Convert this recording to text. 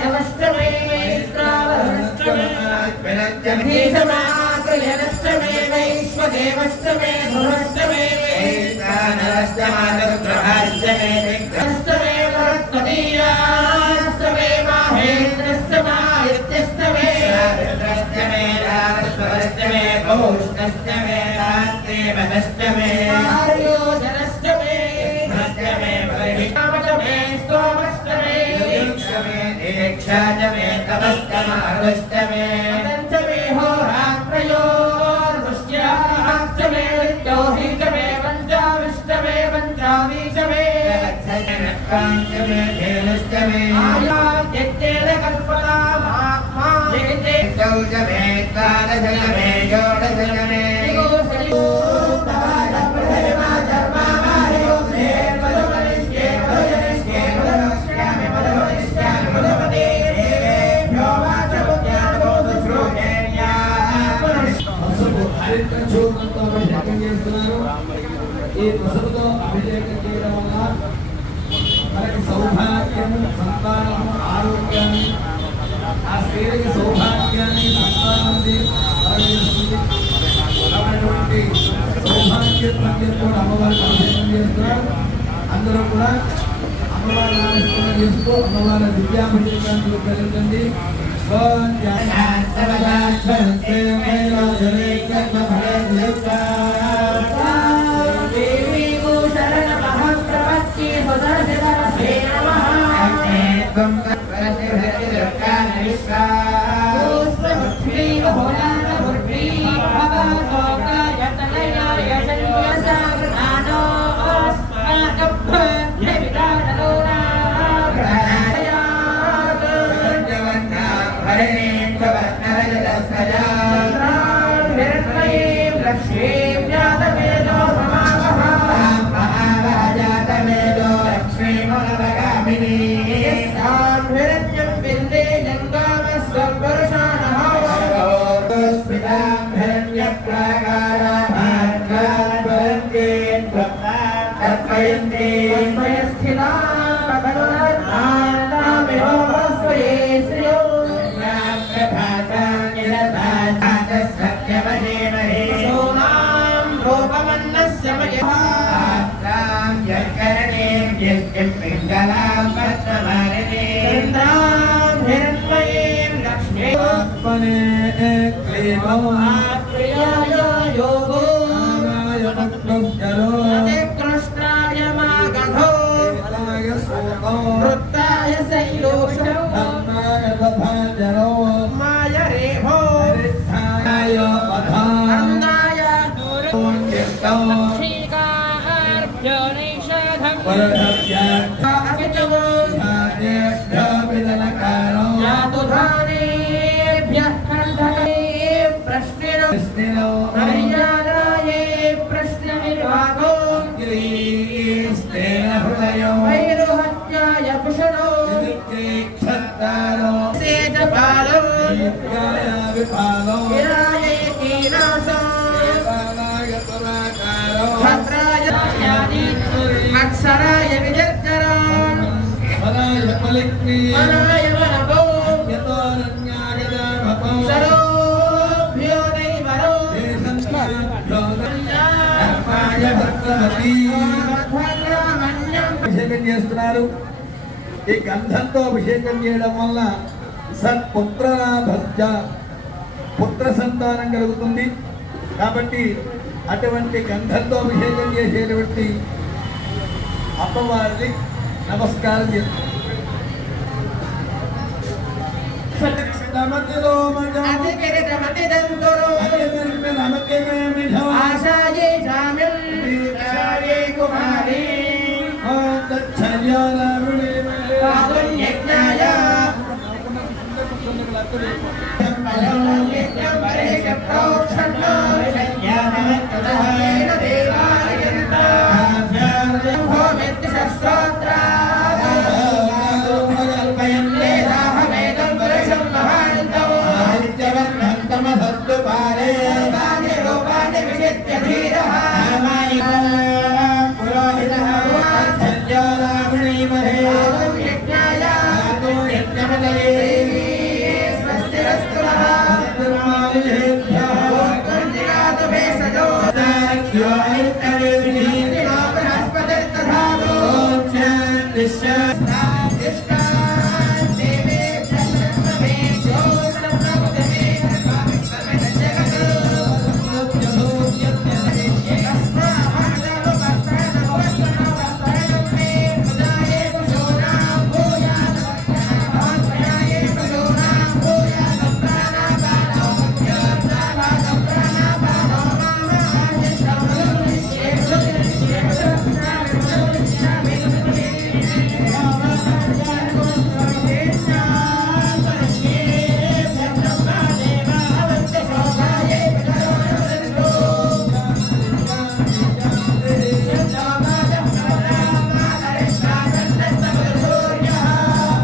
यवष्टमे वैश्रावणष्टमे यवष्टमे वैश्वदेवष्टमे भुवष्टमे वैश्वानरष्टमादरुग्रहाष्टमे अष्टमे वरत्वदीयाष्टमे माहेन्द्रष्टमादित्यष्टमे शारद्रष्टमे रावस्वरष्टमे पौष्णष्टमे रात्रिवदष्टमे आर्योजनष्टमे अष्टमे परिविकामष्टमे स्तोमष्टमे युधिष्टमे दीक्षाष्टमे तपस्तमारुष्टमे पञ्चमे होरात्रयोर्वृष्ट्याष्टमे विद्योहीष्टमे पञ्चाविष्टमे पञ्चावीष्टमे नक्काष्टमे धेनुष्टमे आयात्यक्तेन कल्पता महात्मा जगते चौजमे द्वादशमे षोडशमे ఈ పసుపుతో అభిషేకం చేయడం వల్ల మనకి సౌభాగ్యం సంతానం ఆరోగ్యాన్ని ఆ స్త్రీలకి సౌభాగ్యాన్ని సంతానాన్ని అలాంటి సౌభాగ్యం కూడా అమ్మవారికి అభిషేకం చేస్తున్నారు. అందరూ కూడా అమ్మవారి నామస్మరణ చేస్తూ అమ్మవారి దివ్యాభిషేకాన్ని కలిగించండి. अक्षराय विजयकरां वराय मलिक्नी वराय वरभो यतोरण्यागदा भपो सरोभ्यो नैवरो देशंस्माय भद्रमती అభిషేకం చేస్తున్నారు. ఈ గంధంతో అభిషేకం చేయడం వల్ల సత్పుత్రలాభశ్చ పుత్ర సంతానం కలుగుతుంది. కాబట్టి అటువంటి గంధంతో అభిషేకం చేసేటువంటి అమ్మవారిని నమస్కారం చేస్తున్నారు. यज्ञाय